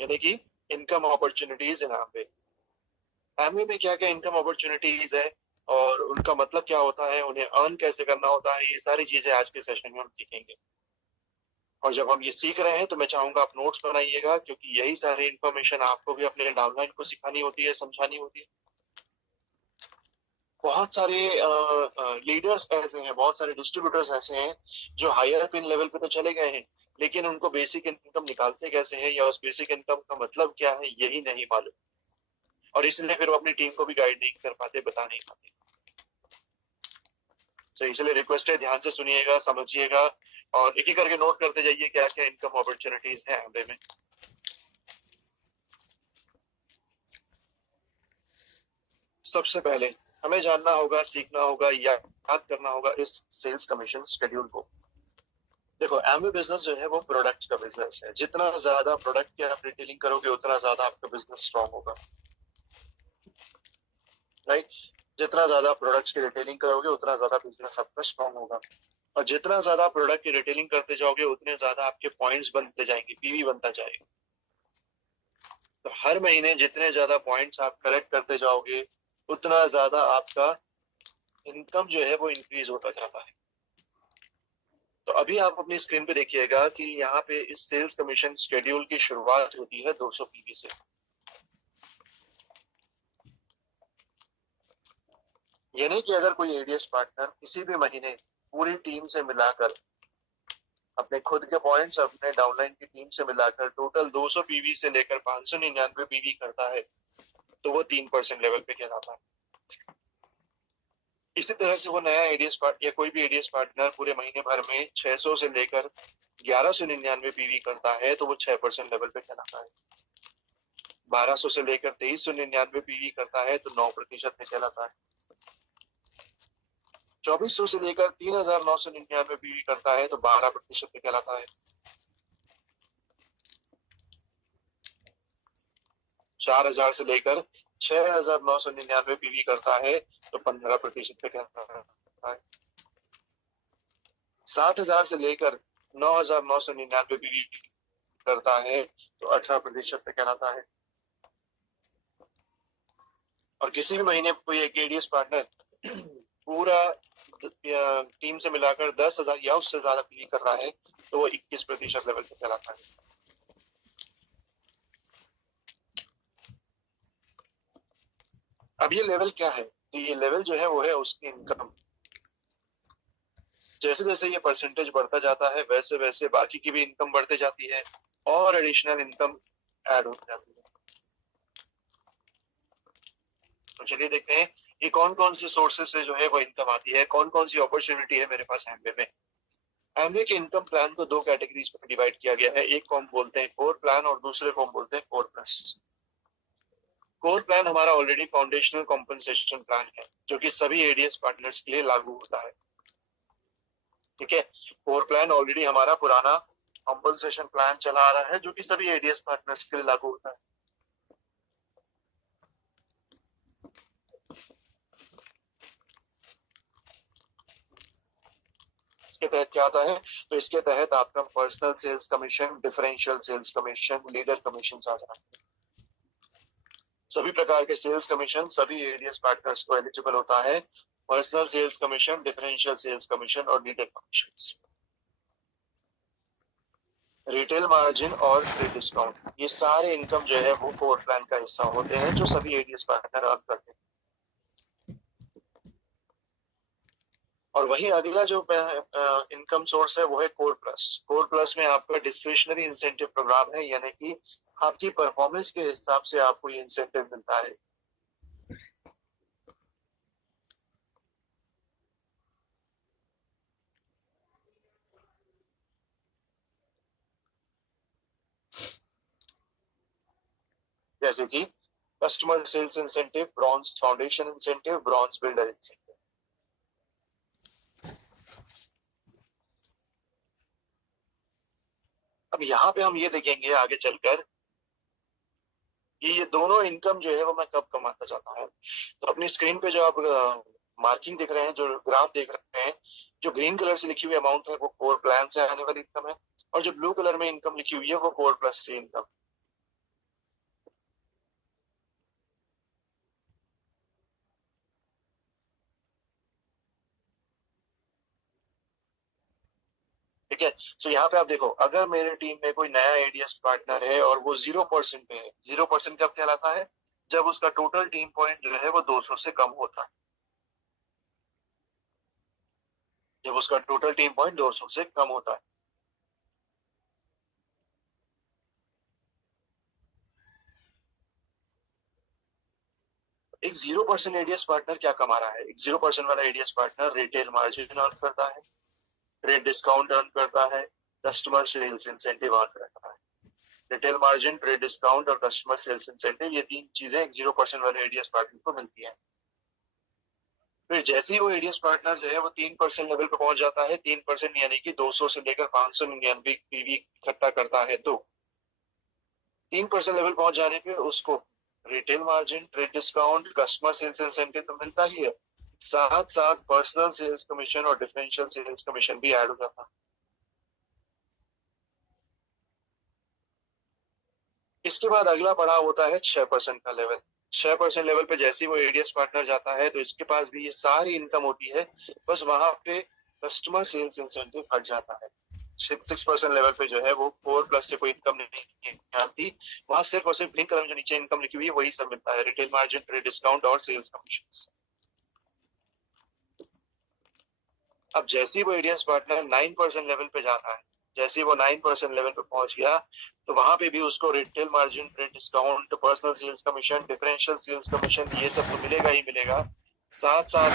यानी कि income opportunities है यहाँ पे। एमबीए में क्या क्या इनकम अपॉर्चुनिटीज है और उनका मतलब क्या होता है, उन्हें अर्न कैसे करना होता है, ये सारी चीजें आज के सेशन में हम सीखेंगे। और जब हम ये सीख रहे हैं तो मैं चाहूंगा आप नोट्स बनाइएगा, क्योंकि यही सारी इन्फॉर्मेशन आपको भी अपने डाउनलाइन को सिखानी होती है, समझानी होती है। बहुत सारे लीडर्स ऐसे हैं, बहुत सारे डिस्ट्रीब्यूटर्स ऐसे हैं जो हायर पिन लेवल पे तो चले गए हैं, लेकिन उनको बेसिक इनकम निकालते कैसे हैं या उस बेसिक इनकम का मतलब क्या है यही नहीं मालूम, और इसलिए फिर वो अपनी टीम को भी गाइड नहीं कर पाते, बता नहीं पाते। तो इसलिए रिक्वेस्ट है, ध्यान से सुनिएगा, समझिएगा और एक एक करके नोट करते जाइए क्या क्या इनकम अपॉर्चुनिटीज है एमबीए में। सबसे पहले हमें जानना होगा, सीखना होगा, याद करना होगा इस सेल्स कमीशन शेड्यूल को। देखो, एमबीए बिजनेस जो है वो प्रोडक्ट का बिजनेस है। जितना ज्यादा प्रोडक्ट की आप रिटेलिंग करोगे उतना ज्यादा आपका बिजनेस स्ट्रांग होगा, राइट। जितना ज्यादा प्रोडक्ट्स की रिटेलिंग करोगे उतना ज्यादा बिजनेस आपका स्ट्रांग होगा, और जितना ज्यादा प्रोडक्ट की रिटेलिंग करते जाओगे उतने ज्यादा आपके पॉइंट्स बनते जाएंगे, पीवी बनता जाएगा। तो हर महीने जितने ज्यादा पॉइंट्स आप कलेक्ट करते जाओगे उतना ज्यादा आपका इनकम जो है वो इंक्रीज होता जाता है। तो अभी आप अपनी स्क्रीन पे देखिएगा कि यहाँ पे इस सेल्स कमीशन शेड्यूल की शुरुआत होती है 200 पीवी से। यानी कि अगर कोई एडीएस पार्टनर किसी भी महीने पूरी टीम से मिलाकर अपने खुद के पॉइंट्स अपने डाउनलाइन की टीम से मिलाकर टोटल 200 पीवी से लेकर 599 पीवी करता है तो वो 3% लेवल पे कहलाता है। इसी तरह से वो नया एडीएस पार्टनर या कोई भी एडीएस पार्टनर पूरे महीने भर में 600 से लेकर 1199 पीवी करता है तो वो 6% लेवल पे कहलाता है। 1200 से लेकर 2399 पीवी करता है तो 9% में कहलाता है। 2400 से लेकर 3999 पीवी करता है तो 12% में कहलाता है। 4000 से लेकर 6999 पीवी करता है तो 15% पे कहलाता है। 7000 से लेकर 9999 पीवी करता है तो 18% पे कहलाता है। और किसी भी महीने कोई एक एडीएस पार्टनर पूरा टीम से मिलाकर 10,000 या उससे ज्यादा पीवी कर रहा है तो वो 21% लेवल पे कहलाता है। अब ये लेवल क्या है? तो ये लेवल जो है वो है उसकी इनकम। जैसे जैसे ये परसेंटेज बढ़ता जाता है वैसे वैसे बाकी की भी इनकम बढ़ती जाती है और एडिशनल इनकम ऐड हो जाती है। तो चलिए देखते हैं ये कौन कौन से सोर्सेज से जो है वो इनकम आती है, कौन कौन सी अपॉर्चुनिटी है मेरे पास एमबीए में। एमबीए के इनकम प्लान को दो कैटेगरीज में डिवाइड किया गया है, एक को हम बोलते हैं कोर प्लान और दूसरे को हम बोलते हैं कोर प्लस। कोर प्लान हमारा ऑलरेडी फाउंडेशनल कॉम्पनसेशन प्लान है जो कि सभी एडीएस पार्टनर्स के लिए लागू होता है, ठीक है। कोर प्लान ऑलरेडी हमारा पुराना कॉम्पनसेशन प्लान चला आ रहा है जो कि सभी एडीएस पार्टनर्स के लिए लागू होता है। इसके तहत क्या आता है? तो इसके तहत आपका personal sales commission, differential sales commission, leader commission आ जाते हैं। सभी प्रकार के सेल्स कमीशन सभी एडीएस पार्टनर्स को एलिजिबल होता है। Personal sales commission, differential sales commission और लीडर कमीशन। रिटेल मार्जिन और ट्रेड डिस्काउंट, ये सारे इनकम जो है वो कोर प्लान का हिस्सा होते हैं जो सभी एडीएस पार्टनर अर्न करते हैं। और वहीं अगला जो इनकम सोर्स है वो है कोर प्लस। कोर प्लस में आपका डिस्क्रिशनरी इंसेंटिव प्रोग्राम है, यानी कि आपकी परफॉर्मेंस के हिसाब से आपको ये इंसेंटिव मिलता है। जैसे कि customer sales incentive, bronze foundation incentive, bronze builder incentive. अब यहाँ पे हम ये देखेंगे आगे चलकर ये दोनों इनकम जो है वो मैं कब कमाता जाता हूँ। तो अपनी स्क्रीन पे जो आप मार्किंग देख रहे हैं, जो ग्राफ देख रहे हैं, जो ग्रीन कलर से लिखी हुई अमाउंट है वो कोर प्लान से आने वाली इनकम है और जो ब्लू कलर में इनकम लिखी हुई है वो कोर प्लस से इनकम। ठीक है। तो यहाँ पे आप देखो, अगर मेरे टीम में कोई नया एडीएस पार्टनर है और वो 0% पे है, 0% कब कहलाता है? जब उसका टोटल टीम पॉइंट जो है वो 200 से कम होता है। जब उसका टोटल टीम पॉइंट 200 से कम होता है। एक 0% एडीएस पार्टनर क्या कमा रहा है? एक 0% वाला ADS partner retail margin earn करता है, ट्रेड डिस्काउंट अर्न करता है, कस्टमर सेल्स इंसेंटिव अर्न करता है। रिटेल मार्जिन, ट्रेड डिस्काउंट और कस्टमर सेल्स इंसेंटिव, ये तीन चीजें एक 0% वाले एडीएस पार्टनर को मिलती है। फिर जैसे ही वो एडीएस पार्टनर जो है वो 3% लेवल पर पहुंच जाता है, 3% यानी कि 200 से लेकर 599 पीवी इकट्ठा करता है, तो 3% लेवल पहुंच जाने पे उसको retail margin, trade discount, customer sales incentive तो मिलता ही है, साथ साथ पर्सनल सेल्स कमीशन और डिफरेंशियल सेल्स कमीशन भी ऐड हो जाता है। इसके बाद अगला पड़ाव होता है 6% का लेवल। 6% लेवल पे जैसे ही वो एडीएस पार्टनर जाता है तो इसके पास भी ये सारी इनकम होती है, बस वहां पे कस्टमर सेल्स इंसेंटिव हट जाता है। 6% लेवल पे जो है वो 4+ से कोई इनकम नहीं आती, वहां सिर्फ और सिर्फ ग्रीन कलर में जो नीचे इनकम लिखी हुई है वही सब मिलता है, रिटेल मार्जिन, ट्रेड डिस्काउंट और सेल्स कमीशन। अब जैसे ही वो एडीएस पार्टनर 9% लेवल पे जाता है, जैसे ही वो 9% लेवल पे पहुंच गया तो वहां पे भी उसको retail margin, trade discount, personal sales commission, differential sales commission, ये सब तो मिलेगा ही मिलेगा, साथ साथ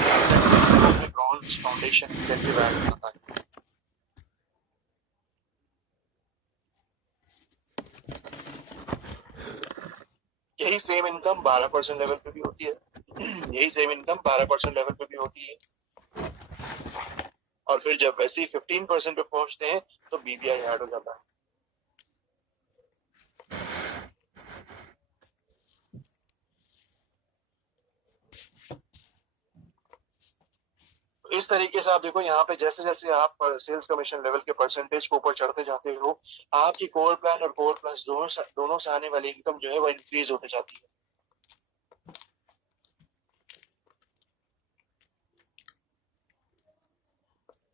ब्रॉन्ज फाउंडेशन इंसेंटिव ऐड होता है। यही सेम इनकम 12% लेवल पे भी होती है। यही सेम इनकम 12% लेवल पे भी होती है। और फिर जब वैसे ही 15% पे पहुंचते हैं तो बीबीआई ऐड हो जाता है। इस तरीके से आप देखो, यहाँ पे जैसे जैसे आप सेल्स कमीशन लेवल के परसेंटेज को ऊपर चढ़ते जाते हो, आपकी कोर प्लान और कोर प्लस दोनों से आने वाली इनकम जो है वो इंक्रीज होते जाती है।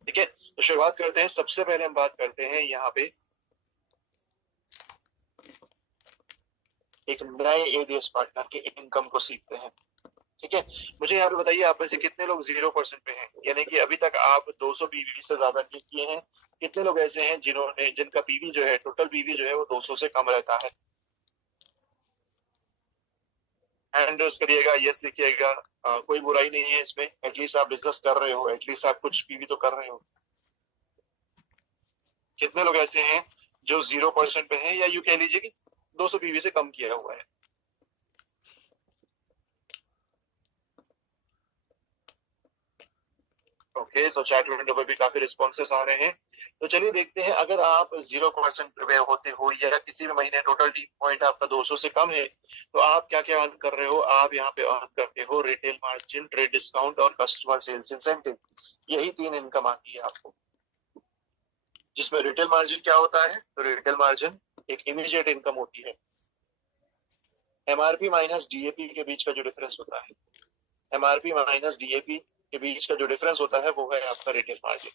ठीक है, तो शुरुआत करते हैं। सबसे पहले हम बात करते हैं यहाँ पे एक नए एडीएस पार्टनर के इनकम को सीखते हैं। ठीक है, मुझे यहाँ पे बताइए, आप में से कितने लोग 0% पे हैं, यानी कि अभी तक आप 200 पीवी से ज्यादा नहीं किए हैं? कितने लोग ऐसे हैं जिनका पीवी जो है, टोटल पीवी जो है वो 200 से कम रहता है? हैंड रेज करिएगा, यस लिखिएगा। कोई बुराई नहीं है इसमें, एटलीस्ट आप बिजनेस कर रहे हो, एटलीस्ट आप कुछ पीवी तो कर रहे हो। कितने लोग ऐसे हैं जो 0% पे हैं, या यूं कह लीजिए कि 200 पीवी से कम किया हुआ है? ओके, तो चैट विंडो पर भी काफी रिस्पॉन्सेस आ रहे हैं। तो चलिए देखते हैं, अगर आप 0% पे होते हो या किसी भी महीने टोटल टी पॉइंट आपका 200 से कम है, तो आप क्या क्या अर्न कर रहे हो? आप यहाँ पे अर्न करते हो रिटेल मार्जिन, ट्रेड डिस्काउंट और कस्टमर सेल्स इंसेंटिव। यही तीन इनकम आती है आपको, जिसमें रिटेल मार्जिन क्या होता है? तो रिटेल मार्जिन एक इमीडिएट इनकम होती है। एमआरपी माइनस डीएपी के बीच का जो डिफरेंस होता है, एमआरपी माइनस डीएपी के बीच का जो डिफरेंस होता है वो है आपका रिटेल मार्जिन।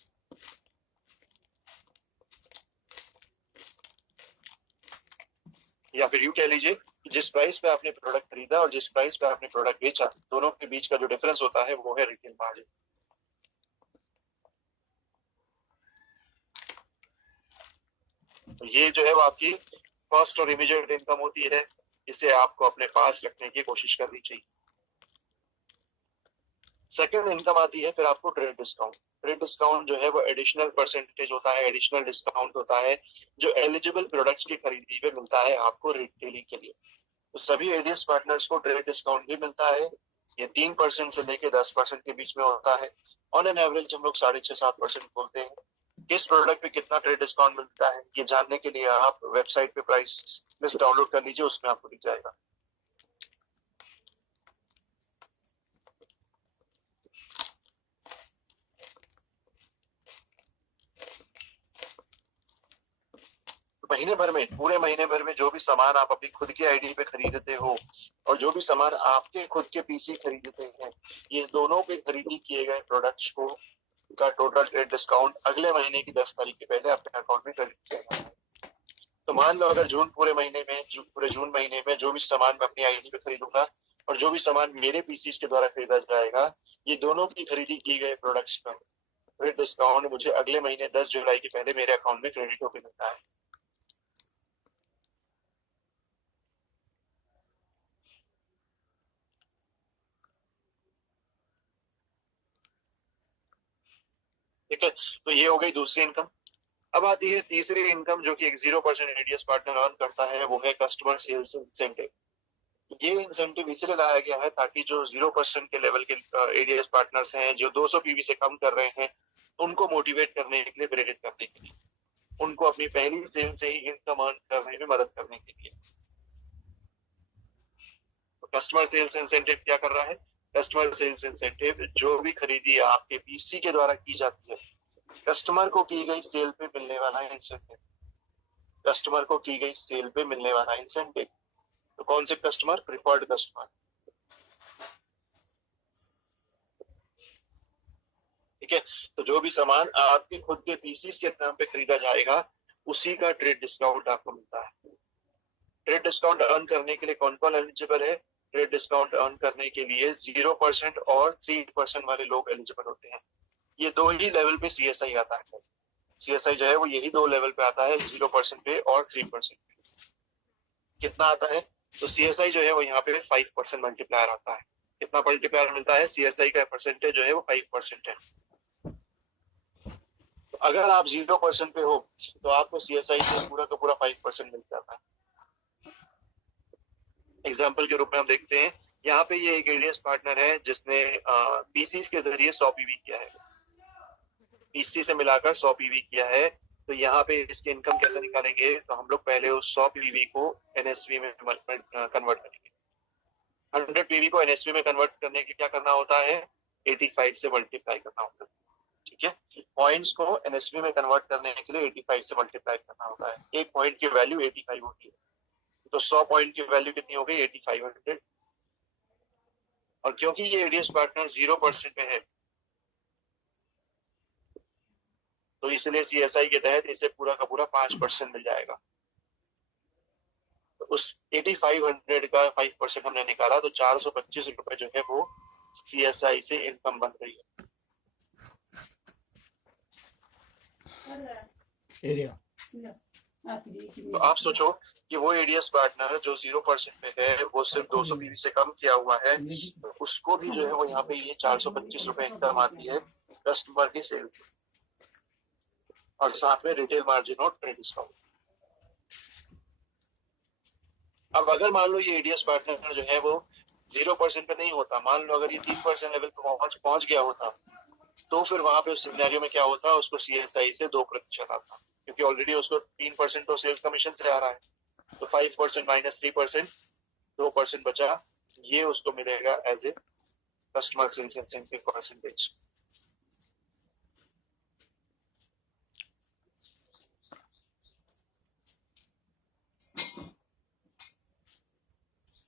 या फिर यूं कह लीजिए कि जिस प्राइस पे आपने प्रोडक्ट खरीदा और जिस प्राइस पे आपने प्रोडक्ट बेचा, दोनों के बीच का जो डिफरेंस होता है वो है रिटेल मार्जिन। तो ये जो है वो आपकी फर्स्ट और इमीडिएट इनकम होती है, इसे आपको अपने पास रखने की कोशिश करनी चाहिए। सेकंड इनकम आती है फिर आपको ट्रेड डिस्काउंट। ट्रेड डिस्काउंट जो है वो एडिशनल परसेंटेज होता है, एडिशनल डिस्काउंट होता है जो एलिजिबल प्रोडक्ट्स की खरीदी पे मिलता है आपको रिटेलिंग के लिए। तो सभी एडीएस पार्टनर्स को ट्रेड डिस्काउंट भी मिलता है। ये 3% से लेके 10% के बीच में होता है। ऑन एन एवरेज हम लोग 6.5-7% बोलते हैं। किस प्रोडक्ट पे कितना ट्रेड डिस्काउंट मिलता है ये जानने के लिए आप वेबसाइट पे प्राइस लिस्ट डाउनलोड कर लीजिए, उसमें आपको दिख जाएगा। महीने भर में, पूरे महीने भर में जो भी सामान आप अपनी खुद की आईडी पे खरीदते हो और जो भी सामान आपके खुद के पीसी खरीदते हैं, ये दोनों पे खरीदी किए गए प्रोडक्ट्स को उनका टोटल ट्रेड डिस्काउंट अगले महीने की 10 तारीख के पहले अपने अकाउंट में क्रेडिट किया जाता है। तो मान लो अगर पूरे जून महीने में जो भी सामान मैं अपनी आईडी पे खरीदूंगा और जो भी सामान मेरे पीसीस के द्वारा खरीदा जाएगा, ये दोनों की खरीदी की गए प्रोडक्ट्स का ट्रेड डिस्काउंट मुझे अगले महीने 10 जुलाई के पहले मेरे अकाउंट में क्रेडिट होकर मिलता है। ठीक है, तो ये हो गई दूसरी इनकम। अब आती है तीसरी इनकम, जो कि एक 0% एडीएस पार्टनर अर्न करता है, वो है कस्टमर सेल्स इंसेंटिव। ये इंसेंटिव इसलिए लाया गया है ताकि जो 0% के लेवल के एडीएस पार्टनर्स हैं, जो 200 पीवी से कम कर रहे हैं, उनको मोटिवेट करने के लिए, प्रेरित करने के लिए, उनको अपनी पहली सेल से ही इनकम अर्न करने में मदद करने के लिए। तो कस्टमर सेल्स इंसेंटिव क्या कर रहा है? कस्टमर सेल्स इंसेंटिव जो भी खरीदी आपके पीसी के द्वारा की जाती है, कस्टमर को की गई सेल पे मिलने वाला इंसेंटिव, कस्टमर को की गई सेल पे मिलने वाला इंसेंटिव। तो कौन से कस्टमर? Preferred customer. ठीक है, तो जो भी सामान आपके खुद के पीसी के नाम पे खरीदा जाएगा, उसी का ट्रेड डिस्काउंट आपको मिलता है। ट्रेड डिस्काउंट अर्न करने के लिए कौन कौन एलिजिबल है? ट्रेड डिस्काउंट अर्न करने के लिए 0% और 3% वाले लोग एलिजिबल होते हैं। ये दो ही लेवल पे सीएसआई आता है। सीएसआई जो है वो यही दो लेवल पे आता है, 0% पे और 3% पे। कितना आता है? तो सीएसआई जो है वो यहाँ पे 5% मल्टीप्लायर आता है। कितना मल्टीप्लायर मिलता है? सीएसआई का परसेंटेज जो है वो 5% है। तो अगर आप 0% पे हो तो आपको सीएसआई से पूरा का पूरा 5% मिल जाता है। एग्जाम्पल के रूप में हम देखते हैं, यहाँ पे ये एक एडीएस पार्टनर है जिसने पीसी के जरिए 100 पीवी किया है, पीसी से मिलाकर 100 पीवी किया है। तो यहाँ पे इसकी इनकम कैसे निकालेंगे? तो हम लोग पहले उस 100 पीवी को एनएसवी में कन्वर्ट करेंगे। 100 पीवी को एनएसवी में कन्वर्ट करने के क्या करना होता है? 85 से मल्टीप्लाई करना होता है। ठीक है, पॉइंट्स को एनएसवी में कन्वर्ट करने के लिए 85 से मल्टीप्लाई करना होता है। एक पॉइंट की वैल्यू 85 होती है, तो 100 पॉइंट की वैल्यू कितनी हो गई? 8500। और क्योंकि ये एडीएस पार्टनर 0% पे है, तो इसलिए सीएसआई के तहत इसे पूरा का पूरा 5% मिल जाएगा। तो उस 8500 का 5% हमने निकाला, तो 425 रुपए जो है वो सीएसआई से इनकम बन रही है। तो आप सोचो कि वो एडीएस पार्टनर जो 0% पे है, वो सिर्फ 200 पीवी से कम किया हुआ है, तो उसको भी जो है वो यहाँ पे ये 425 रुपए इनकम आती है कस्टमर की सेल, और साथ में रिटेल मार्जिन और ट्रेड डिस्काउंट। अब अगर मान लो ये एडीएस पार्टनर जो है वो 0% पे नहीं होता, मान लो अगर ये 3% लेवल पे पहुंच गया होता, तो फिर वहां पे उस सिनेरियो में क्या होता? उसको सीएसआई से 2% आता, क्योंकि ऑलरेडी उसको 3% तो सेल्स कमीशन से आ रहा है। तो 5% माइनस 3%, 2% बचा, ये उसको मिलेगा as a customer sales incentive percentage.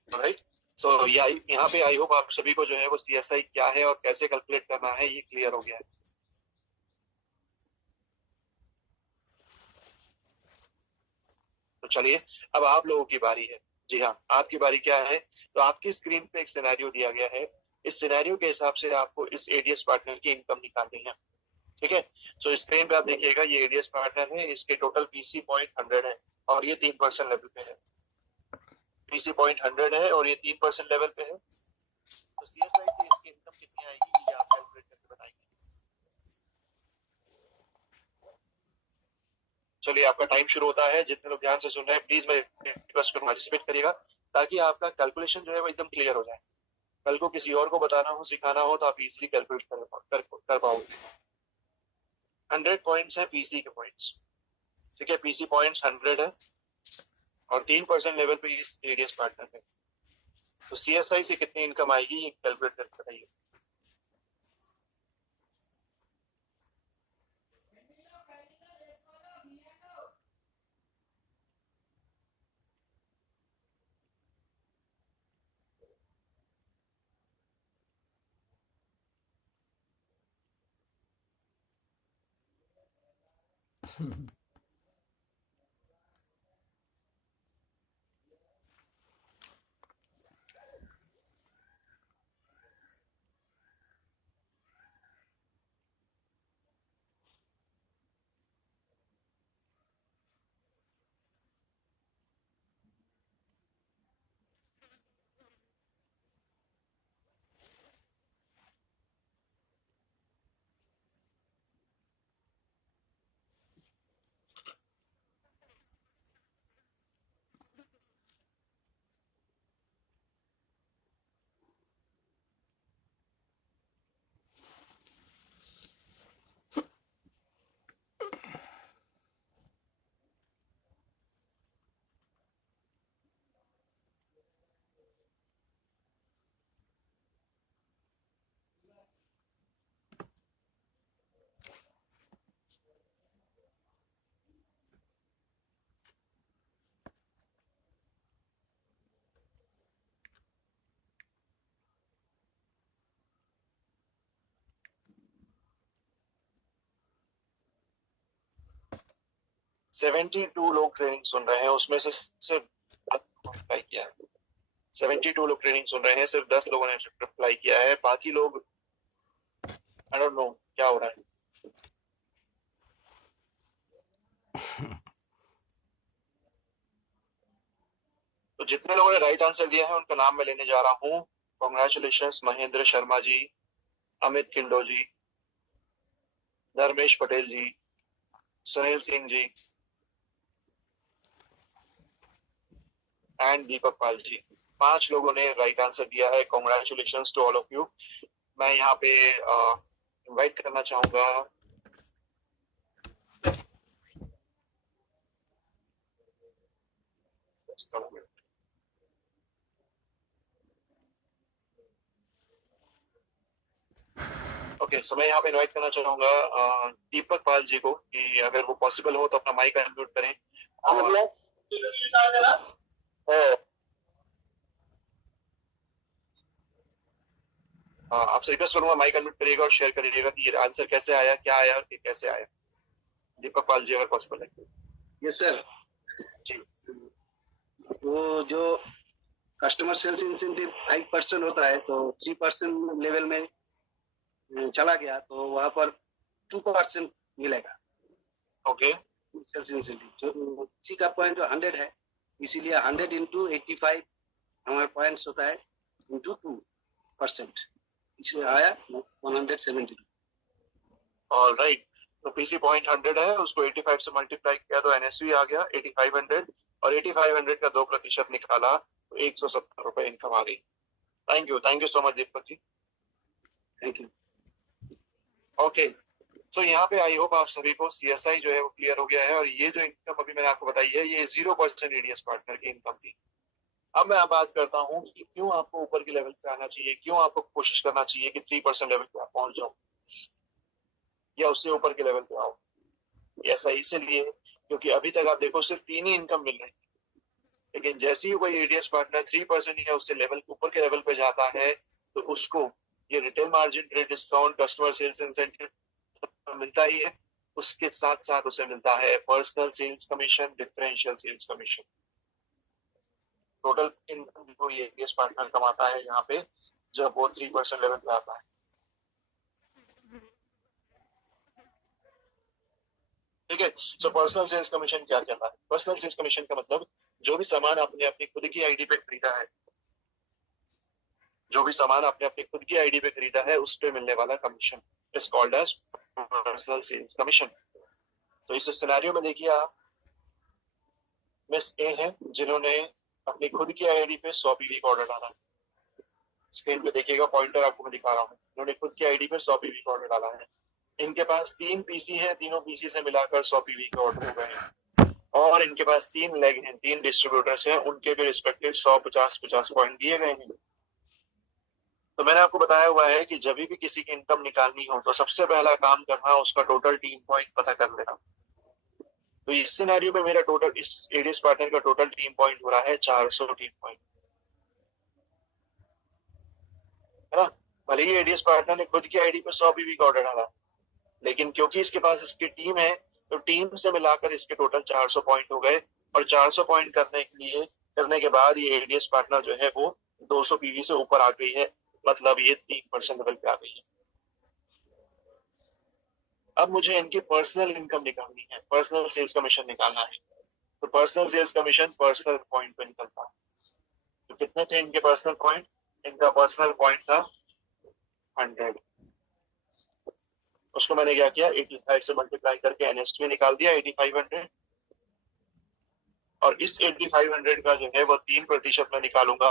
Right, so यहाँ पे आई होप आप सभी को जो है वो सीएसआई क्या है और कैसे कैलकुलेट करना है ये क्लियर हो गया है। तो चलिए, अब आप लोगों की बारी है। जी हाँ, आपकी बारी क्या है? तो आपकी स्क्रीन पे एक सिनेरियो दिया गया है, इस सिनेरियो के हिसाब से आपको इस एडीएस पार्टनर की इनकम निकालनी है। ठीक है, सो स्क्रीन पे आप देखिएगा, ये एडीएस पार्टनर है, इसके टोटल पीसी पॉइंट 100 है और ये 3% लेवल पे है। पीसी पॉइंट 100 है और ये 3% लेवल पे है। तो सीएसआई से इसकी इनकम कितनी आएगी ये आप कैलकुलेट करके बताएंगे। चलिए, आपका टाइम शुरू होता है। जितने लोग ध्यान से सुन रहे हैं, प्लीज मैं रिक्वेस्ट करूंगा पार्टिसिपेट करिएगा, ताकि आपका कैलकुलेशन जो है वो एकदम क्लियर हो जाए। कल को किसी और को बताना हो, सिखाना हो, तो आप इजीली कैलकुलेट कर पाओगे। 100 पॉइंट्स है पीसी के पॉइंट्स। ठीक है, पीसी पॉइंट्स 100 है और 3% लेवल पे इस एडीएस पार्टनर है। तो सीएसआई से कितनी इनकम आएगी ये कैलकुलेट करके बताइए। 72 लोग ट्रेनिंग सुन रहे हैं, उसमें से सिर्फ 10 लोगों ने अप्लाई किया है। 72 लोग ट्रेनिंग सुन रहे हैं, सिर्फ 10 लोगों ने अप्लाई किया है, बाकी लोग आई डोंट नो क्या हो रहा है। तो जितने लोगों ने राइट आंसर दिया है उनका नाम मैं लेने जा रहा हूँ। Congratulation Mahendra Sharma ji, Amit Kindo ji, Dharmesh Patel ji, Sunil Singh ji and Deepak Pal ji. 5 लोगों ने राइट आंसर दिया है। Congratulation to all of you. मैं यहाँ पे इनवाइट करना चाहूंगा ओके सो मैं यहाँ पे इनवाइट करना चाहूंगा दीपक पाल जी को कि अगर वो पॉसिबल हो तो अपना माइक अनम्यूट करें। आपसे रिक्वेस्ट करूंगा माइक अनम्यूट करिएगा और शेयर करिएगा कि ये आंसर कैसे आया, क्या आया और कैसे आया। दीपक पाल जी अगर पॉसिबल है। यस सर जी। वो जो कस्टमर सेल्स इंसेंटिव 5% होता है तो 3% लेवल में चला गया तो वहां पर 2% मिलेगा। ओके सेल्स इंसेंटिव जो इसी का पॉइंट जो 100 है, इसीलिए 100 इंटू 85 हमारे पॉइंट्स होता है इंटू 2%, इसलिए आया 170। ऑलराइट, तो पीसी पॉइंट 100 है, उसको 85 से मल्टीप्लाई किया तो एनएसवी आ गया 8500 और 8500 का 2% निकाला तो 170 रुपए इनकम आ गई। Thank you so much Deepak ji, thank you. Okay so यहाँ पे आई होप आप सभी को सीएसआई जो है वो क्लियर हो गया है और ये जो इनकम अभी मैंने आपको बताई है ये 0% एडीएस पार्टनर की इनकम थी। अब मैं बात करता हूँ कि क्यों आपको ऊपर के लेवल पे आना चाहिए, क्यों आपको कोशिश करना चाहिए कि 3% लेवल पे आप पहुंच जाओ या उससे ऊपर के लेवल पे आओ। ऐसा इसलिए क्योंकि अभी तक आप देखो सिर्फ 3 ही इनकम मिल रही है, लेकिन जैसे ही कोई एडीएस पार्टनर 3% या उससे लेवल ऊपर के लेवल पे जाता है तो उसको ये retail margin, trade discount, customer sales incentive मिलता ही है, उसके साथ साथ उसे मिलता है personal sales commission, differential sales commission. Total income जो ये एडीएस पार्टनर कमाता है यहाँ पे जब वो 3% लेवल पे आता है। ठीक है, सो पर्सनल सेल्स कमीशन क्या कहता है? पर्सनल सेल्स कमीशन का मतलब जो भी सामान आपने अपनी खुद की आईडी पे खरीदा है, जो भी सामान आपने अपनी खुद की आईडी पे खरीदा है उस पे मिलने वाला commission is called as personal sales commission. तो इस सिनेरियो में देखिए आप मिस ए है जिन्होंने अपनी खुद की आईडी पे 100 पीवी का ऑर्डर डाला। स्क्रीन पे देखिएगा, पॉइंटर आपको मैं दिखा रहा हूँ, इन्होंने खुद की आईडी पे 100 पीवी का ऑर्डर डाला है। इनके पास 3 पीसी है, तीनों पीसी से मिलाकर 100 पीवी के ऑर्डर हो गए हैं और इनके पास 3 लेग हैं, 3 डिस्ट्रीब्यूटर्स हैं, उनके भी रिस्पेक्टिव 100 50 पॉइंट दिए गए हैं। तो मैंने आपको बताया हुआ है कि जब भी किसी की इनकम निकालनी हो तो सबसे पहला काम करना उसका टोटल टीम पॉइंट पता कर लेना। तो इस सिनेरियो में मेरा टोटल इस एडीएस पार्टनर का टोटल टीम पॉइंट हो रहा है 400 टीम पॉइंट, है ना। भले ही एडीएस पार्टनर ने खुद की आईडी पे 100 पीवी का ऑर्डर डाला, लेकिन क्योंकि इसके पास इसकी टीम है तो टीम से मिलाकर इसके टोटल 400 पॉइंट हो गए, और 400 पॉइंट करने के बाद ये एडीएस पार्टनर जो है वो 200 पीवी से ऊपर आ गई है, मतलब ये 3% लेवल पे आ गई है। अब मुझे इनकी पर्सनल इनकम निकालनी है, पर्सनल सेल्स कमीशन निकालना है। तो personal sales commission personal point पे निकलता है। तो कितने थे इनके पर्सनल पॉइंट? इनका पर्सनल पॉइंट था 100। उसको मैंने क्या किया, 85 से मल्टीप्लाई करके एनएसवी निकाल दिया 8500, और इस 8500 का जो है वो 3% में निकालूंगा,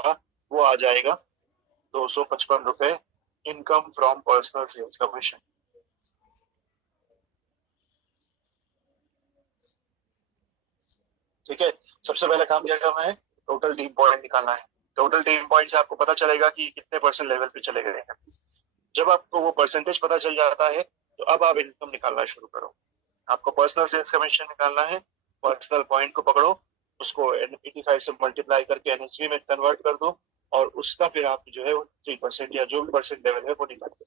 वो आ जाएगा 255 रुपए income from personal sales commission. ठीक है, सबसे पहले काम क्या करना है, टोटल टीम पॉइंट निकालना है। टोटल टीम पॉइंट से आपको पता चलेगा कि कितने परसेंट लेवल पे चले गए हैं। जब आपको वो परसेंटेज पता चल जाता है तो अब आप इनकम निकालना शुरू करो। आपको पर्सनल सेल्स कमीशन निकालना है, पर्सनल पॉइंट को पकड़ो, उसको 85 से मल्टीप्लाई करके एनएसवी में कन्वर्ट कर दो, और उसका फिर आप जो है 3% या जो भी परसेंट लेवल है वो निकाल दो।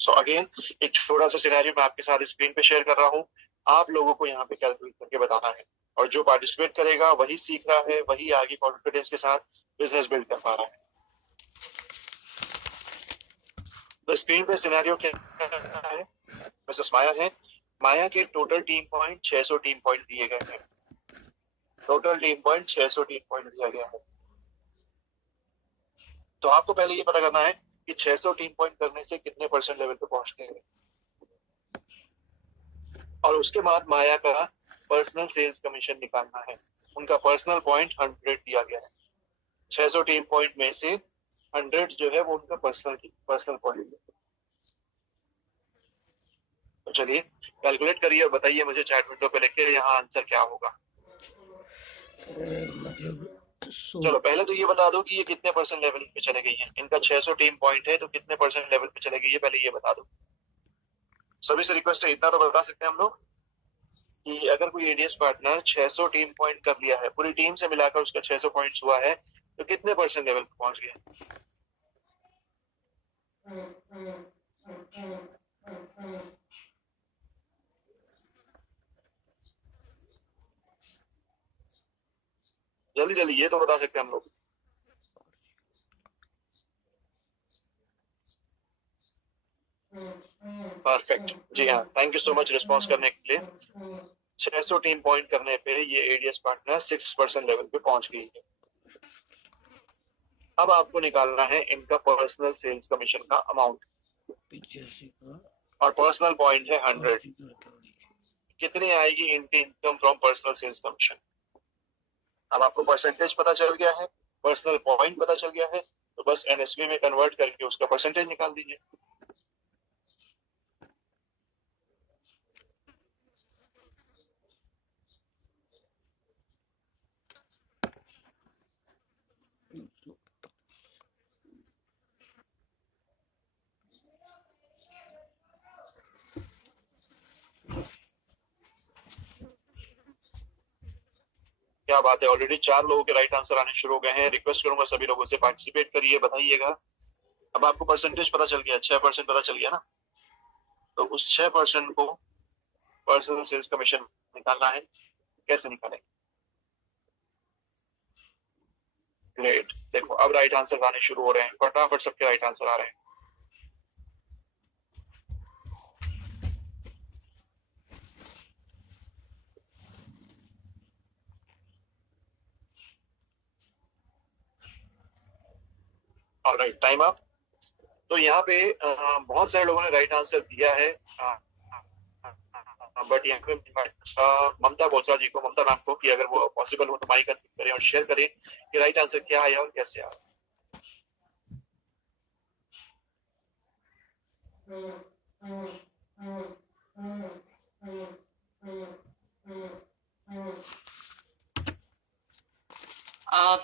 सो अगेन एक छोटा सा सिनेरियो मैं आपके साथ स्क्रीन पे शेयर कर रहा हूँ, आप लोगों को यहाँ पे कैलकुलेट करके बताना है, और जो पार्टिसिपेट करेगा वही सीख रहा है, वही आगे कॉन्फिडेंस के साथ बिजनेस बिल्ड कर पा रहा है। तो स्क्रीन पे सिनेरियो क्या है, मिसेस माया है। माया के total team point 600 team point दिए गए हैं। Total team point 600 team point दिया गया है। तो आपको पहले ये पता करना है कि 600 टीम पॉइंट करने से कितने परसेंट लेवल पे पहुंचते हैं, और उसके बाद माया का पर्सनल सेल्स कमीशन निकालना है। उनका पर्सनल पॉइंट 100 दिया गया है। 600 टीम पॉइंट में से 100 जो है वो उनका पर्सनल पॉइंट है। तो चलिए कैलकुलेट करिए और बताइए मुझे चैट विंडो पे लिख के यहाँ आंसर क्या होगा। चलो पहले तो ये बता दो कि ये कितने परसेंट लेवल पे चले गई हैं। इनका 600 टीम पॉइंट है, तो कितने परसेंट लेवल पे चले गई है पहले ये बता दो। सभी से रिक्वेस्ट है, इतना तो बता सकते हैं हम लोग कि अगर कोई एडीएस पार्टनर 600 टीम पॉइंट कर लिया है, पूरी टीम से मिलाकर उसका 600 पॉइंट्स हुआ है, तो कितने परसेंट लेवल पे पहुंच गया। जल्दी जल्दी ये तो बता सकते हैं हम लोग। परफेक्ट, जी हाँ, thank you so much response करने के लिए। 600 टीम पॉइंट करने पे ये एडीएस पार्टनर 6% लेवल पे पहुंच गई है। अब आपको निकालना है इनका पर्सनल सेल्स कमीशन का अमाउंट, और पर्सनल पॉइंट है 100। कितनी आएगी इनकी income from personal sales commission. अब आपको परसेंटेज पता चल गया है, पर्सनल पॉइंट पता चल गया है, तो बस एनएसवी में कन्वर्ट करके उसका परसेंटेज निकाल दीजिए। क्या बात है, ऑलरेडी 4 लोगों के राइट आंसर आने शुरू हो गए हैं। रिक्वेस्ट करूंगा सभी लोगों से पार्टिसिपेट करिए, बताइएगा। अब आपको परसेंटेज पता चल गया, 6% पता चल गया ना, तो उस 6% को पर्सनल सेल्स कमीशन निकालना है। कैसे निकालेंगे? ग्रेट, देखो अब राइट आंसर आने शुरू हो रहे हैं, फटाफट सबके राइट आंसर आ रहे हैं। Alright, time up. तो यहाँ पे बहुत सारे लोगों ने राइट आंसर दिया है, बट यहाँ पे ममता बोत्रा जी को, ममता मैम को, कि अगर वो पॉसिबल हो तो माइक अनम्यूट करें और शेयर करें कि राइट आंसर क्या आया और कैसे आया।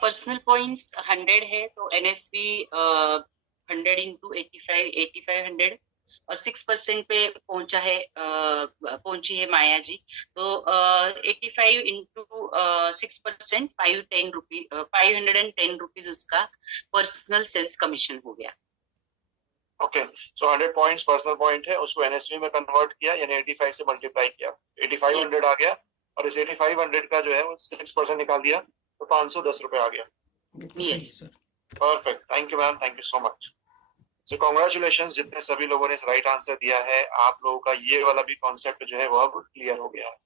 पर्सनल पॉइंट्स 100 है, तो एनएसवी 100 इंटू 8500 और 6% पे पहुंचा है, पहुंची है माया जी। तो 85 इंटू 6% 510 रुपीज, 510 रुपीज उसका पर्सनल सेल्स कमीशन हो गया। ओके, सो 100 पॉइंट्स पर्सनल पॉइंट है, उसको एनएसवी में कन्वर्ट किया, यानी 85 से मल्टीप्लाई किया, 8500 आ गया, और इस 8500 का जो है वो 6% निकाल दिया, तो 510 रुपए आ गया। Yes. Perfect, thank you ma'am, thank you so much. So congratulation जितने सभी लोगों ने राइट आंसर दिया है, आप लोगों का ये वाला भी कॉन्सेप्ट जो है वो अब क्लियर हो गया है।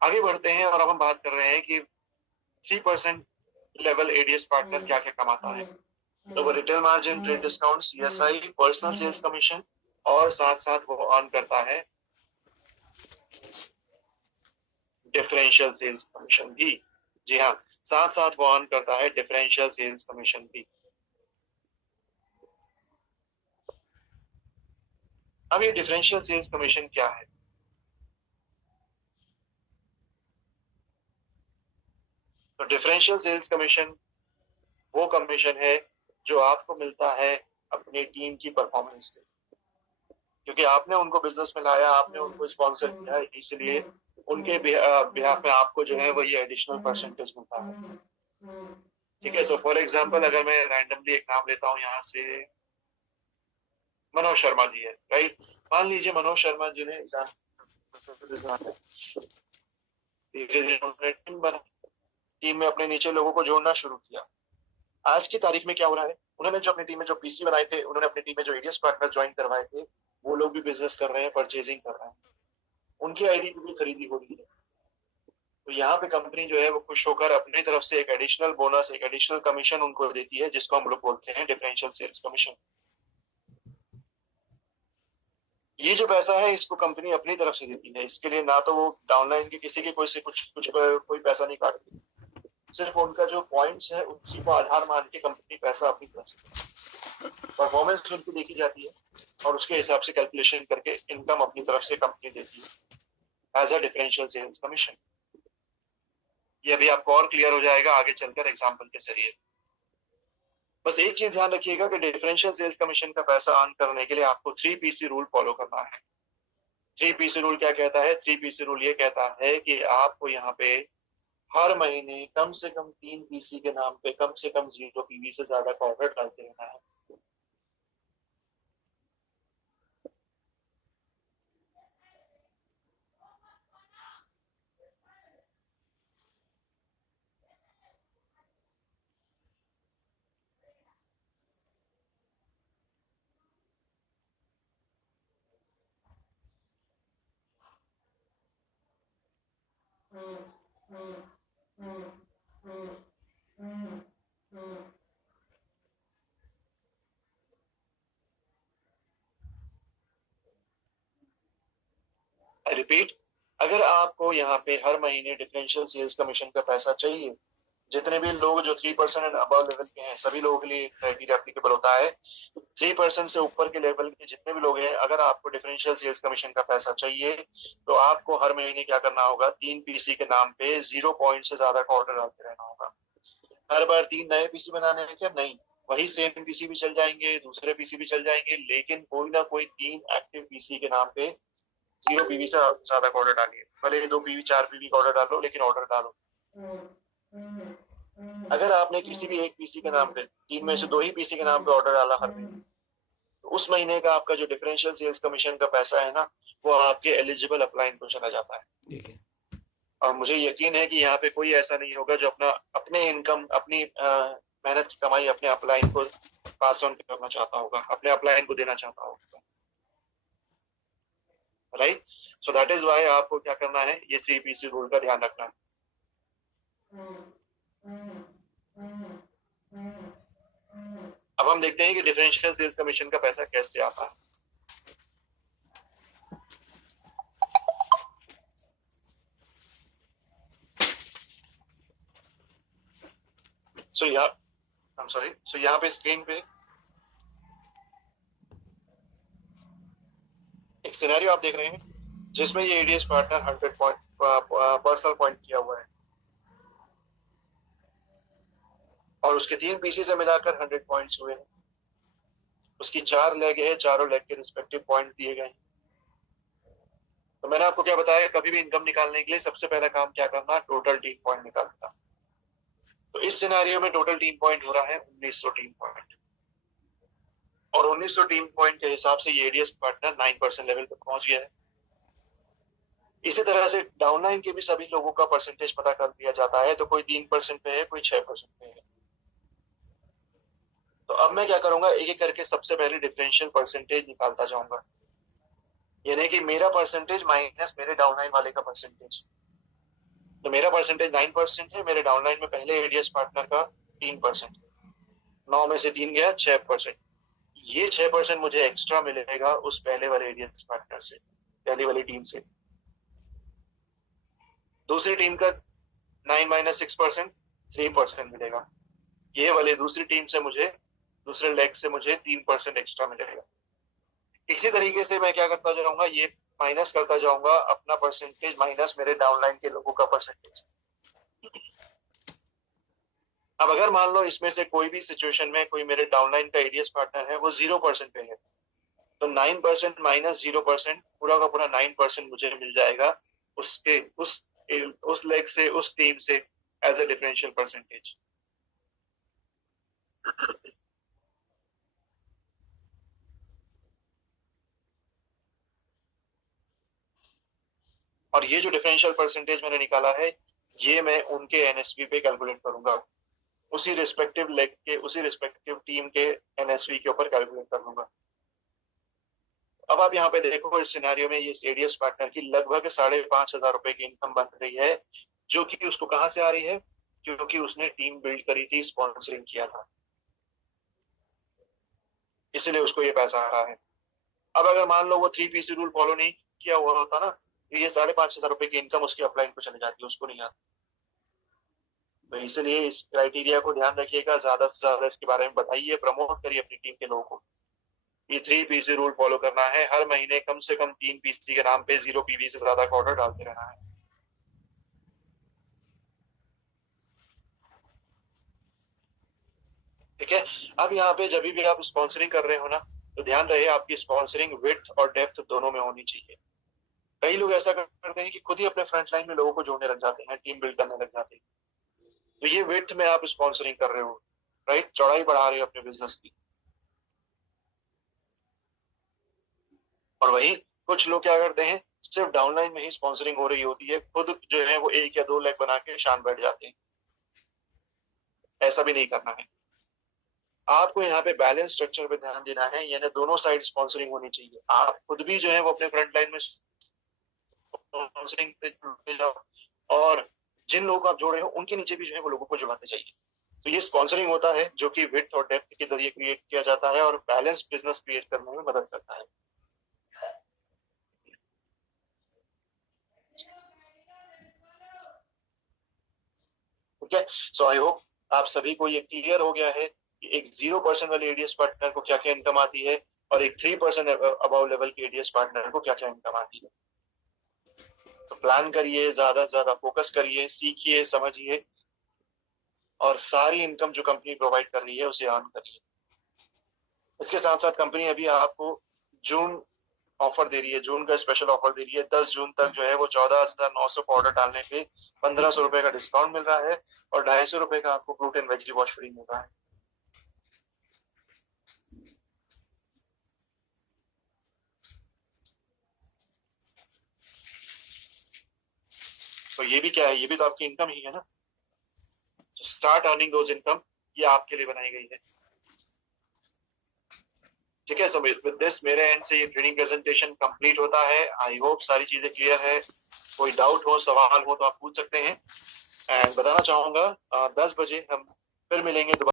आगे बढ़ते हैं और अब हम बात कर रहे हैं कि 3% लेवल एडीएस पार्टनर क्या क्या कमाता है। तो वो retail margin, trade discount, CSI, personal sales commission, और साथ साथ वो अर्न करता है डिफरेंशियल सेल्स कमीशन भी। जी हाँ, साथ साथ वो अर्न करता है डिफरेंशियल सेल्स कमीशन भी। अब ये डिफरेंशियल सेल्स कमीशन क्या है? तो डिफरेंशियल सेल्स कमीशन वो कमीशन है जो आपको मिलता है अपनी टीम की परफॉर्मेंस से, क्योंकि आपने उनको बिजनेस में लाया, आपने उनको स्पॉन्सर किया, इसलिए उनके बिहाफ में आपको जो है वही एडिशनल परसेंटेज मिलता है। ठीक है, सो फॉर एग्जांपल अगर मैं रैंडमली एक नाम लेता हूँ यहाँ से, मनोज शर्मा जी है, राइट। मान लीजिए मनोज शर्मा जी ने टीम में अपने नीचे लोगों को जोड़ना शुरू किया। आज की तारीख में क्या हो रहा है, उन्होंने जो अपनी टीम में जो पीसी बनाए थे, उन्होंने अपनी टीम में जो एडीएस पार्टनर ज्वाइन करवाए थे, वो लोग भी बिजनेस कर रहे हैं, परचेजिंग कर रहे हैं, उनकी आईडी की भी खरीदी हो रही है। तो यहाँ पे कंपनी जो है वो खुश होकर अपनी तरफ से एक एडिशनल बोनस, एक एडिशनल कमीशन उनको देती है, जिसको हम लोग बोलते हैं डिफरेंशियल सेल्स कमीशन। ये जो पैसा है इसको कंपनी अपनी तरफ से देती है, इसके लिए ना तो वो डाउनलाइन के किसी के कोई पैसा नहीं काटती, सिर्फ उनका जो पॉइंट्स है उसी को आधार मान के कंपनी पैसा अपनी तरफ से, परफॉर्मेंस उनकी देखी जाती है और उसके हिसाब से कैलकुलेशन करके इनकम अपनी तरफ से कंपनी देती है as a differential sales commission. ये अभी आपको और क्लियर हो जाएगा आगे चलकर एग्जाम्पल के जरिए। बस एक चीज ध्यान रखिएगा कि डिफरेंशियल सेल्स कमीशन का पैसा अर्न करने के लिए आपको 3PC रूल फॉलो करना है। 3PC रूल क्या कहता है? 3PC रूल ये कहता है कि आपको यहाँ पे हर महीने कम से कम 3PC के नाम पे कम से कम 0 PV से ज्यादा का ऑर्डर डालते रहना है। रिपीट, अगर आपको यहाँ पे हर महीने डिफरेंशियल सेल्स कमीशन का पैसा चाहिए, जितने भी लोग जो 3% एंड अबव लेवल के हैं सभी लोगों के लिए क्राइटेरिया एप्लीकेबल होता है। 3% से ऊपर के लेवल के जितने भी लोग हैं, अगर आपको डिफरेंशियल सेल्स कमीशन का पैसा चाहिए तो आपको हर महीने क्या करना होगा, 3PC के नाम पे 0 पॉइंट से ज्यादा का ऑर्डर डालते रहना होगा। हर बार 3 नए पीसी बनाने हैं क्या? नहीं, वही सेम पीसी भी चल जाएंगे, दूसरे पीसी भी चल जाएंगे, लेकिन कोई ना कोई 3 एक्टिव पीसी के नाम पे 0 PV से ज्यादा का ऑर्डर डालिए, भले 2 PV 4 PV का ऑर्डर डालो, लेकिन ऑर्डर डालो। अगर आपने किसी भी एक पीसी के नाम पे 3 में से 2 ही पीसी के नाम पे ऑर्डर डाला हर महीने, तो उस महीने का आपका जो डिफरेंशियल सेल्स कमीशन का पैसा है ना, वो आपके एलिजिबल अपलाइन को चला जाता है। ठीक है। और मुझे यकीन है कि यहाँ पे कोई ऐसा नहीं होगा जो अपने इनकम, अपनी मेहनत की कमाई अपने अपलाइन को पास ऑन करना चाहता होगा, अपने अपलाइन को देना चाहता होगा, right. So that is why आपको क्या करना है, ये 3PC रूल का ध्यान रखना है। अब हम देखते हैं कि डिफरेंशियल सेल्स कमीशन का पैसा कैसे आता है। सो यहाँ पे स्क्रीन पे एक सिनेरियो आप देख रहे हैं जिसमें ये ADS partner 100 point personal point किया हुआ है और उसके 3 पीसी से मिलाकर 100 पॉइंट्स हुए हैं। उसकी 4 लेग है, चारों लेग के रिस्पेक्टिव पॉइंट दिए गए हैं। तो मैंने आपको क्या बताया, कभी भी इनकम निकालने के लिए सबसे पहला काम क्या करना, टोटल टीम पॉइंट निकालना। तो इस सिनेरियो में टोटल टीम पॉइंट हो रहा है 1900 टीम पॉइंट। और 1900 टीम पॉइंट के हिसाब से ये एडीएस पार्टनर 9% लेवल पर पहुंच गया है। इसी तरह से डाउनलाइन के भी सभी लोगों का परसेंटेज पता कर दिया जाता है, तो कोई 3% पे है, कोई 6% पे है। तो अब मैं क्या करूंगा, एक एक करके सबसे पहले डिफरेंशियल परसेंटेज निकालता जाऊंगा, यानी कि मेरा परसेंटेज माइनस मेरे डाउनलाइन वाले का परसेंटेज। तो मेरा परसेंटेज 9% है, मेरे डाउनलाइन में पहले एडीएस पार्टनर का 3%, 9 में से 3 गया 6%। ये 6% मुझे एक्स्ट्रा मिलेगा उस पहले वाले एडीएस पार्टनर से, पहली वाली टीम से। दूसरी टीम का 9 माइनस 6% 3% मिलेगा। ये वाले दूसरी टीम से मुझे, दूसरे लेग से मुझे 3% एक्स्ट्रा मिलेगा। इसी तरीके से मैं क्या करता जाऊंगा, ये माइनस करता जाऊंगा अपना परसेंटेज माइनस मेरे डाउनलाइन के लोगों का परसेंटेज। अब अगर मान लो इसमें से कोई भी सिचुएशन में कोई मेरे डाउनलाइन का एडीएस पार्टनर है वो 0% पे है, तो 9% माइनस 0% पूरा का पूरा 9% मुझे मिल जाएगा उसके उस लेग से, उस टीम से एज ए डिफरेंशियल परसेंटेज। और ये जो डिफरेंशियल परसेंटेज मैंने निकाला है, ये मैं उनके एनएसवी पे कैलकुलेट करूंगा, उसी रिस्पेक्टिव लेग के, उसी रिस्पेक्टिव टीम के एनएसवी के ऊपर कैलकुलेट कर लूंगा। अब आप यहाँ पे देखो, इस सिनेरियो में ये एडीएस पार्टनर की लगभग 5,500 रुपए की इनकम बन रही है, जो कि उसको कहाँ से आ रही है, क्योंकि उसने टीम बिल्ड करी थी, स्पॉन्सरिंग किया था, इसलिए उसको ये पैसा आ रहा है। अब अगर मान लो वो 3PC रूल फॉलो नहीं किया हुआ होता ना, तो ये 5,500 रुपए की इनकम उसके अपलाइन को चली जाती है, उसको नहीं आती। तो इसलिए इस क्राइटेरिया को ध्यान रखिएगा, ज्यादा से ज्यादा इसके बारे में बताइए, प्रमोट करिए अपनी टीम के लोगों को। ये 3PC रूल फॉलो करना है, हर महीने कम से कम 3PC के नाम पे 0 PV से ज्यादा का ऑर्डर डालते रहना है। ठीक है। अब यहाँ पे जब भी आप स्पॉन्सरिंग कर रहे हो ना, तो ध्यान रहे आपकी स्पॉन्सरिंग विड्थ और डेप्थ दोनों में होनी चाहिए। कई लोग ऐसा करते हैं कि खुद ही अपने फ्रंट लाइन में लोगों को जोड़ने लग जाते हैं, टीम बिल्ड करने लग जाते हैं। तो ये विड्थ में आप स्पॉन्सरिंग कर रहे हो, राइट, चौड़ाई बढ़ा रहे हो अपने बिजनेस की। और वही कुछ लोग क्या करते हैं, सिर्फ डाउनलाइन में ही स्पॉन्सरिंग हो रही होती है, खुद जो है वो 1 या 2 लेग बना के शान बैठ जाते हैं। ऐसा भी नहीं करना है। आपको यहाँ पे बैलेंस स्ट्रक्चर पे ध्यान देना है, यानी दोनों साइड स्पॉन्सरिंग होनी चाहिए। आप खुद भी जो है वो अपने फ्रंट लाइन में स्पॉन्सरिंग पे जाओ, और जिन लोगों को आप जोड़ रहे हो उनके नीचे भी जो है वो लोगों को जुड़ाते चाहिए। तो ये स्पॉन्सरिंग होता है जो कि विड्थ और डेप्थ के जरिए क्रिएट किया जाता है, और बैलेंस बिजनेस क्रिएट करने में मदद करता है। ओके, सो आई होप आप सभी को ये क्लियर हो गया है कि एक 0% वाले एडीएस पार्टनर को क्या क्या इनकम आती है, और एक 3% अबव लेवल के एडीएस पार्टनर को क्या क्या इनकम आती है। तो प्लान करिए, ज्यादा से ज्यादा फोकस करिए, सीखिए, समझिए, और सारी इनकम जो कंपनी प्रोवाइड कर रही है उसे अर्न करिए। इसके साथ साथ कंपनी अभी आपको जून ऑफर दे रही है, जून का स्पेशल ऑफर दे रही है। 10 जून तक जो है वो 14,900 का ऑर्डर डालने पे 1,500 रुपए का डिस्काउंट मिल रहा है, और 250 रुपए का आपको fruit and veggie wash free मिल रहा है। तो ये भी क्या है, ये भी तो आपकी इनकम ही है ना। स्टार्ट अर्निंग दोज इनकम, ये आपके लिए बनाई गई है। ठीक है, सो विद दिस मेरे एंड से ये ट्रेनिंग प्रेजेंटेशन कंप्लीट होता है। आई होप सारी चीजें क्लियर है। कोई डाउट हो, सवाल हो तो आप पूछ सकते हैं। एंड बताना चाहूंगा 10 बजे हम फिर मिलेंगे दोबारा।